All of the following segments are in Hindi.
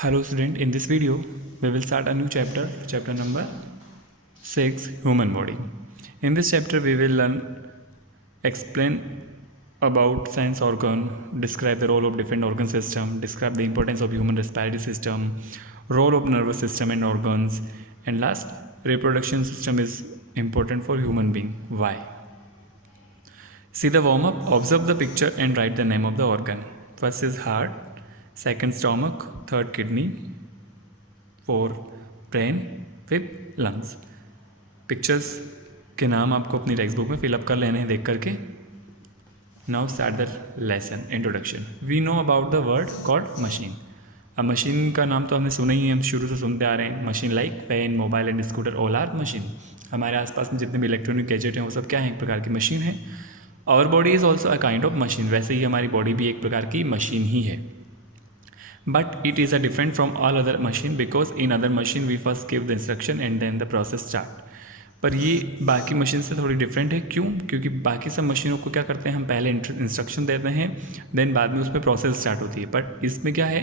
Hello student, in this video we will start a new chapter number 6, human body. In this chapter we will explain about sense organ, describe the role of different organ system, describe the importance of human respiratory system, role of nervous system and organs, and last, reproduction system is important for human being. Why? See the warm up, observe the picture and write the name of the organ. First is heart, second stomach, third kidney, fore brain, fifth lungs. Pictures के नाम आपको अपनी टेक्स्ट बुक में फिलअप कर लेने हैं देख करके. Now start the lesson. Introduction. We know about the word called machine. अब मशीन का नाम तो हमने सुना ही है, हम शुरू से सुनते आ रहे हैं. Machine like pen, mobile and scooter all are machine. हमारे आसपास में जितने भी इलेक्ट्रॉनिक गैजेट हैं वो सब क्या है, एक प्रकार की मशीन है. Our body is also a kind of machine. वैसे ही हमारी बॉडी भी एक प्रकार की मशीन ही है. But it is a different from all other machine because in other machine we first give the instruction and then the process start. पर ये बाकी मशीन से थोड़ी डिफरेंट है. क्यों? क्योंकि बाकी सब मशीनों को क्या करते हैं, हम पहले इंस्ट्रक्शन देते हैं देन बाद में उस पर प्रोसेस स्टार्ट होती है. बट इसमें क्या है,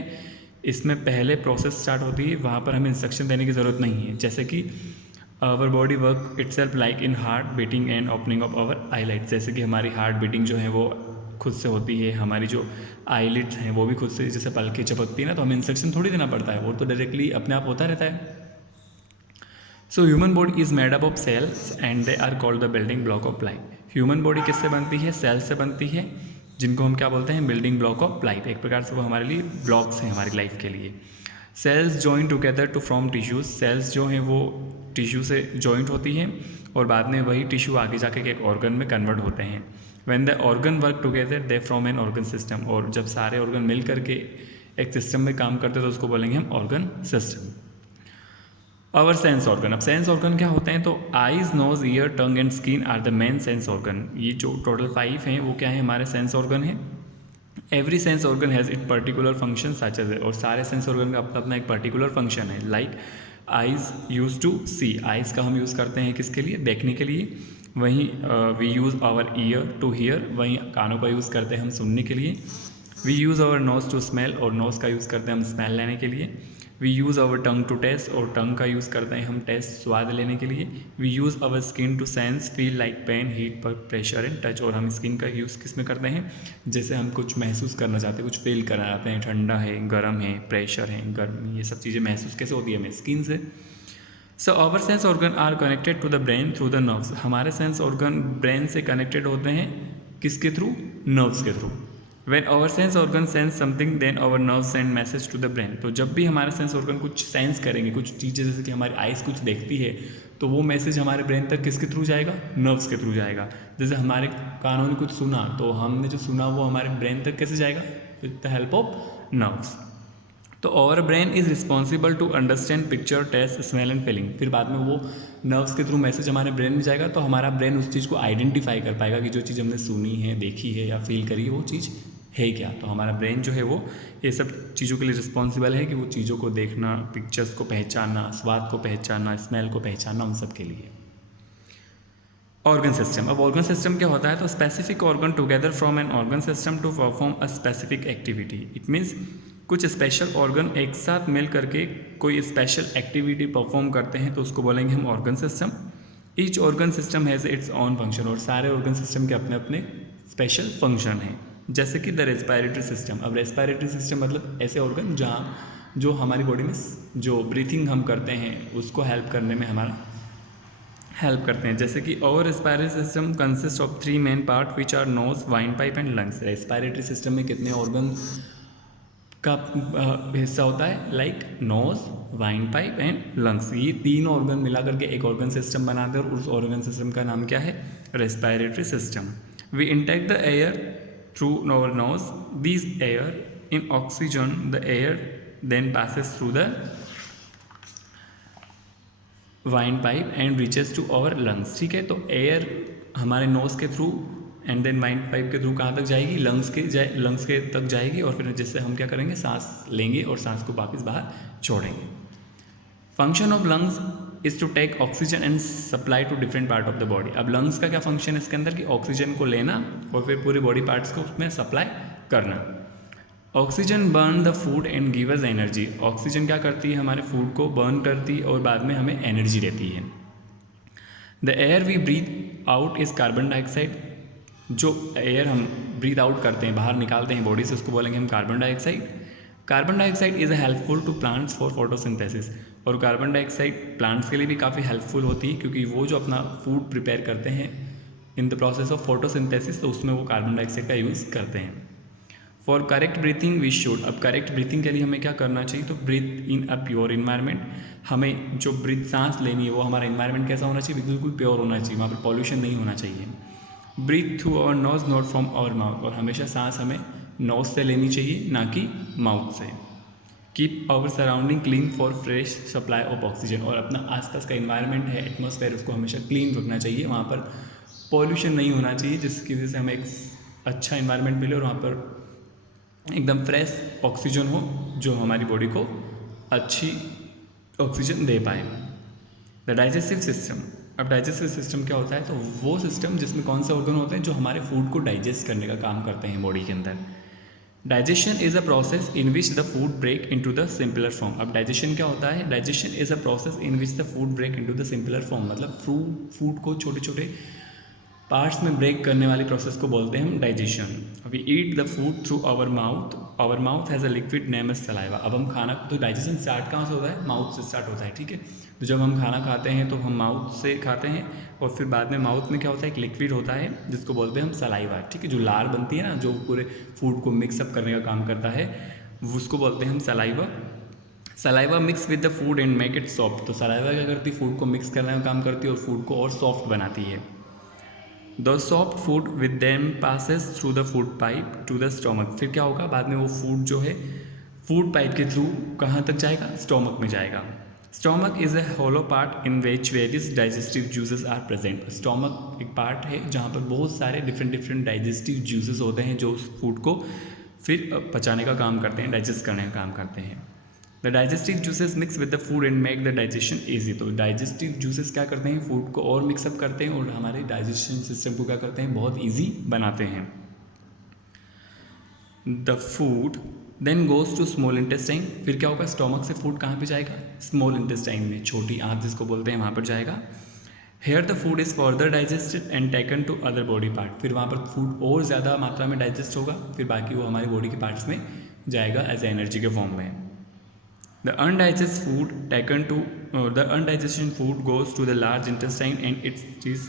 इसमें पहले प्रोसेस स्टार्ट होती है, वहाँ पर हमें इंस्ट्रक्शन देने की ज़रूरत नहीं है. जैसे कि our body work itself like in heart beating and opening of our eyelid. जैसे कि हमारी हार्ट बीटिंग जो है वो खुद से होती है, हमारी जो आईलिड्स हैं वो भी खुद से जैसे पलकें झपकती है ना, तो हमें इंस्ट्रक्शन थोड़ी देना पड़ता है, वो तो डायरेक्टली अपने आप होता रहता है. So human body is made up of cells and they are called the building block of life. Human body किससे बनती है? सेल्स से बनती है, जिनको हम क्या बोलते हैं, बिल्डिंग ब्लॉक ऑफ लाइफ. एक प्रकार से वो हमारे लिए ब्लॉक्स हैं हमारी लाइफ के लिए. Cells join together to form tissues. Cells जो हैं वो टिश्यू से जॉइंट होती हैं और बाद में वही टिश्यू आगे जाके एक ऑर्गन में कन्वर्ट होते हैं. When the organ work together they form an organ system. और जब सारे ऑर्गन मिल करके एक सिस्टम में काम करते हैं तो उसको बोलेंगे हम organ system. Our sense organ. अब सेंस ऑर्गन क्या होते हैं, तो eyes, nose, ear, tongue and skin are the main sense organ. ये जो टोटल 5 हैं वो क्या है, हमारे सेंस ऑर्गन है. Every sense organ has it particular function such as. और सारे सेंस ऑर्गन का अपना अपना एक पर्टिकुलर फंक्शन है. Like eyes use to see. Eyes का हम यूज़ करते हैं किसके लिए, देखने के लिए. वहीं we use our ear to hear. वहीं कानों का यूज़ करते हैं हम सुनने के लिए. We use our nose to smell. और नोज़ का यूज़ करते हैं हम स्मेल लेने के लिए. We use our tongue to taste. और टंग का यूज़ करते हैं हम टेस्ट, स्वाद लेने के लिए. We use our skin to sense feel like pain, heat, pressure and touch. और हम स्किन का यूज़ किस में करते हैं, जैसे हम कुछ महसूस करना चाहते हैं, कुछ फील करना चाहते हैं, ठंडा है, गर्म है, प्रेशर है, गर्मी, ये सब चीज़ें महसूस कैसे होती है हमें, स्किन से. So our sense organ are connected to the brain through the nerves. हमारे सेंस ऑर्गन ब्रेन से कनेक्टेड होते हैं किसके थ्रू, नर्व्स के through. When our sense organ sense something then our nerves send message to the brain. तो जब भी हमारे सेंस ऑर्गन कुछ सेंस करेंगे, कुछ चीज़ें जैसे कि हमारी आइज़ कुछ देखती है, तो वो मैसेज हमारे ब्रेन तक किसके थ्रू जाएगा, नर्व्स के थ्रू जाएगा. जैसे हमारे कानों ने कुछ सुना, तो हमने जो सुना वो हमारे ब्रेन तक कैसे जाएगा, with the help of nerves. तो our brain is responsible to understand picture, taste, smell and feeling. फिर बाद में वो नर्व्स के थ्रू मैसेज हमारे ब्रेन में जाएगा, तो हमारा ब्रेन उस चीज़ को आइडेंटिफाई कर पाएगा कि जो चीज़ हमने सुनी है, देखी है या फील करी है वो चीज़ है क्या. तो हमारा ब्रेन जो है वो ये सब चीज़ों के लिए रिस्पॉन्सिबल है कि वो चीज़ों को देखना, पिक्चर्स को पहचानना, स्वाद को पहचानना, स्मेल को पहचानना, उन सब के लिए. Organ system. अब ऑर्गन सिस्टम क्या होता है, तो specific organ together from an organ system to perform a specific activity. It means कुछ स्पेशल ऑर्गन एक साथ मिल करके कोई स्पेशल एक्टिविटी परफॉर्म करते हैं, तो उसको बोलेंगे हम organ system. Each organ system has its on function. और सारे ऑर्गन सिस्टम के अपने अपने स्पेशल फंक्शन हैं. जैसे कि द रेस्पिरेटरी सिस्टम. अब रेस्पिरेटरी सिस्टम मतलब ऐसे ऑर्गन जहाँ जो हमारी बॉडी में जो ब्रीथिंग हम करते हैं उसको हेल्प करने में हमारा हेल्प करते हैं. जैसे कि our respiratory system consist of 3 main part which are nose, windpipe and lungs. Respiratory system में कितने ऑर्गन का हिस्सा होता है, like nose, windpipe and lungs. ये 3 ऑर्गन मिला करके एक ऑर्गन सिस्टम बनाते हैं और उस ऑर्गन सिस्टम का नाम क्या है, respiratory system. We intake the air through our nose. This air in oxygen the air then passes through the windpipe and reaches to our lungs. ठीक है, तो एयर हमारे नोज के through and then windpipe के थ्रू कहाँ तक जाएगी, लंग्स के तक जाएगी. और फिर जिससे हम क्या करेंगे, सांस लेंगे और सांस को वापस बाहर छोड़ेंगे. Function of lungs is to take oxygen and supply to different part of the body. अब लंग्स का क्या फंक्शन है इसके अंदर, कि ऑक्सीजन को लेना और फिर पूरे बॉडी पार्ट्स को उसमें सप्लाई करना. Oxygen burn the food and give us energy. Oxygen क्या करती है, हमारे फूड को बर्न करती है और बाद में हमें एनर्जी देती है। The air we breathe out is carbon dioxide. जो एयर हम ब्रीथ आउट करते हैं, बाहर निकालते हैं बॉडी से, उसको बोलेंगे हम carbon dioxide. Carbon dioxide is helpful to plants for photosynthesis. और कार्बन डाइऑक्साइड प्लांट्स के लिए भी काफ़ी हेल्पफुल होती है, क्योंकि वो जो अपना फूड प्रिपेयर करते हैं in the process of photosynthesis, तो उसमें वो कार्बन डाइऑक्साइड का यूज़ करते हैं। For correct breathing we should, अब करेक्ट ब्रीथिंग के लिए हमें क्या करना चाहिए, तो breathe in a pure environment. हमें जो ब्रीथ सांस लेनी है वो हमारा इन्वायरमेंट कैसा होना चाहिए, बिल्कुल प्योर होना चाहिए, वहाँ पर पॉल्यूशन नहीं होना चाहिए। Breathe through our nose not from our mouth, और हमेशा सांस हमें नोज से लेनी चाहिए, ना कि माउथ से। Keep our surrounding clean for fresh supply of oxygen, और अपना आसपास का इन्वायरमेंट है, एटमॉस्फेयर, उसको हमेशा क्लीन रखना चाहिए, वहाँ पर पॉल्यूशन नहीं होना चाहिए, जिसकी वजह से हमें एक अच्छा इन्वायरमेंट मिले और वहाँ पर एकदम फ्रेश ऑक्सीजन हो, जो हमारी बॉडी को अच्छी ऑक्सीजन दे पाए। द डाइजेस्टिव सिस्टम, अब डाइजेस्टिव सिस्टम क्या होता है, तो वो सिस्टम जिसमें कौन से ऑर्गन होते हैं जो हमारे फूड को डाइजेस्ट करने का काम करते हैं बॉडी के अंदर। Digestion is a process in which the food break into the simpler form. अब डाइजेशन क्या होता है, digestion is a process in which the food break into the simpler form, मतलब फूड को छोटे छोटे पार्ट्स में ब्रेक करने वाली प्रोसेस को बोलते हैं हम digestion. We eat the food through our mouth has a liquid name as saliva. अब हम खाना, तो डाइजेशन स्टार्ट कहाँ से होता है, माउथ से स्टार्ट होता है, ठीक है। तो जब हम खाना खाते हैं तो हम माउथ से खाते हैं, और फिर बाद में माउथ में क्या होता है, एक लिक्विड होता है जिसको बोलते हैं हम सलाइवा, ठीक है। जो लार बनती है ना, जो पूरे फूड को मिक्सअप करने का काम करता है, उसको बोलते हैं हम saliva. Saliva mix with the food and make it soft. तो सलाइवा क्या करती है, फूड को मिक्स करने का काम करती है और फूड को और सॉफ्ट बनाती है। The soft food with them passes through the food pipe to the stomach. फिर क्या होगा, बाद में वो फूड जो है फूड पाइप के थ्रू कहाँ तक जाएगा, स्टोमक में जाएगा। Stomach is a hollow part in which various digestive juices are present. स्टोमक एक पार्ट है जहाँ पर बहुत सारे डिफरेंट डाइजेस्टिव जूसेस होते हैं, जो उस फूड को फिर पचाने का काम करते हैं, डाइजेस्ट करने का काम करते हैं। The digestive juices mix with the food and make the digestion easy. तो डाइजेस्टिव जूसेस क्या करते हैं, फूड को और मिक्सअप करते हैं और हमारे डाइजेशन सिस्टम को क्या करते हैं, बहुत ईजी बनाते हैं। The food then goes to small intestine. फिर क्या होगा, स्टोमक से फूड कहाँ पे जाएगा, स्मॉल इंटेस्टाइन में, छोटी आंत जिसको बोलते हैं, वहाँ पर जाएगा। Here the food is further digested and taken to other body part. फिर वहाँ पर फूड और ज़्यादा मात्रा में डाइजेस्ट होगा, फिर बाकी वो हमारी बॉडी के पार्ट्स में जाएगा एज एनर्जी के फॉर्म में। The undigested food goes to the large intestine and it is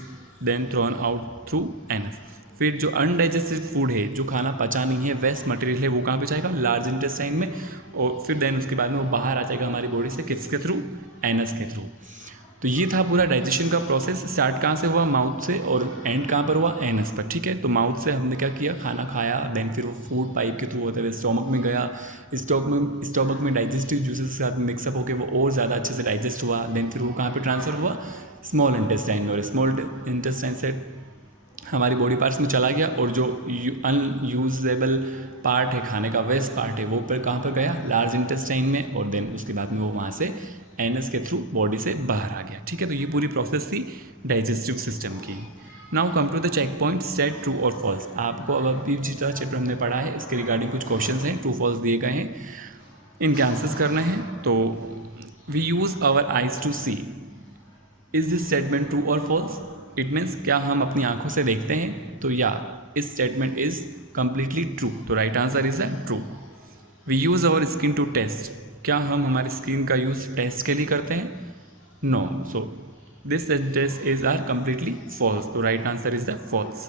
then thrown out through anus. फिर जो अनडाइजेस्टेड फूड है, जो खाना पचा नहीं है, वेस्ट मटेरियल है, वो कहाँ पे जाएगा, लार्ज इंटेस्टाइन में, और फिर देन उसके बाद में वो बाहर आ जाएगा हमारी बॉडी से, किसके थ्रू, एनस के थ्रू। तो ये था पूरा डाइजेशन का प्रोसेस। स्टार्ट कहाँ से हुआ, माउथ से, और एंड कहाँ पर हुआ, एनस पर, ठीक है। तो माउथ से हमने क्या किया, खाना खाया, देन फिर वो फूड पाइप के थ्रू होते हुए स्टोमक में गया, स्टोमक में डाइजेस्टिव जूसेस के साथ मिक्सअप होकर वो और ज़्यादा अच्छे से डाइजेस्ट हुआ, देन फिर वो कहाँ पर ट्रांसफ़र हुआ, स्मॉल इंटेस्टाइन, और स्मॉल इंटेस्टाइन से हमारी बॉडी पार्ट्स में चला गया, और जो अनयूजेबल पार्ट है, खाने का वेस्ट पार्ट है, वो पर कहाँ पर गया, लार्ज इंटेस्टाइन में, और देन उसके बाद में वो वहाँ से एनस के थ्रू बॉडी से बाहर आ गया, ठीक है। तो ये पूरी प्रोसेस थी डाइजेस्टिव सिस्टम की। Now come to the check point, set true और फॉल्स। आपको अब अभी जितना चैप्टर हमने पढ़ा है इसके रिगार्डिंग कुछ क्वेश्चंस हैं, ट्रू फॉल्स दिए गए हैं, इनके आंसर्स करने हैं। तो we use our eyes to see, is this statement true और फॉल्स? इट मीन्स क्या हम अपनी आंखों से देखते हैं, तो या इस स्टेटमेंट इज कम्प्लीटली ट्रू, तो right answer is true. We use our skin to taste, क्या हम हमारी स्किन का यूज़ टेस्ट के लिए करते हैं? No. So this sentence is are completely false, तो right answer is the false.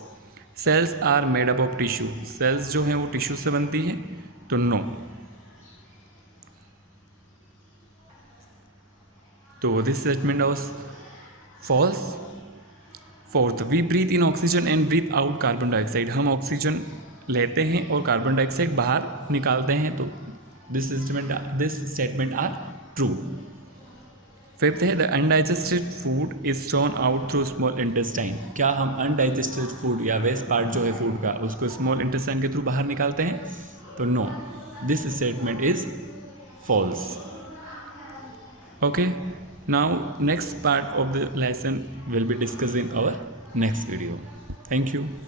Cells are made up of tissue, cells जो हैं वो टिश्यू से बनती हैं, तो नो। तो this statement was false. Fourth, we breathe in oxygen and breathe out carbon dioxide, हम ऑक्सीजन लेते हैं और कार्बन डाइऑक्साइड बाहर निकालते हैं, तो this statement are true. Fifth है, the undigested food is thrown out through small intestine, क्या हम अनडाइजेस्टेड फूड या वेस्ट पार्ट जो है फूड का, उसको स्मॉल इंटेस्टाइन के थ्रू बाहर निकालते हैं? तो no, this statement is false. Okay, now next part of the lesson will be discussed in our next video. Thank you.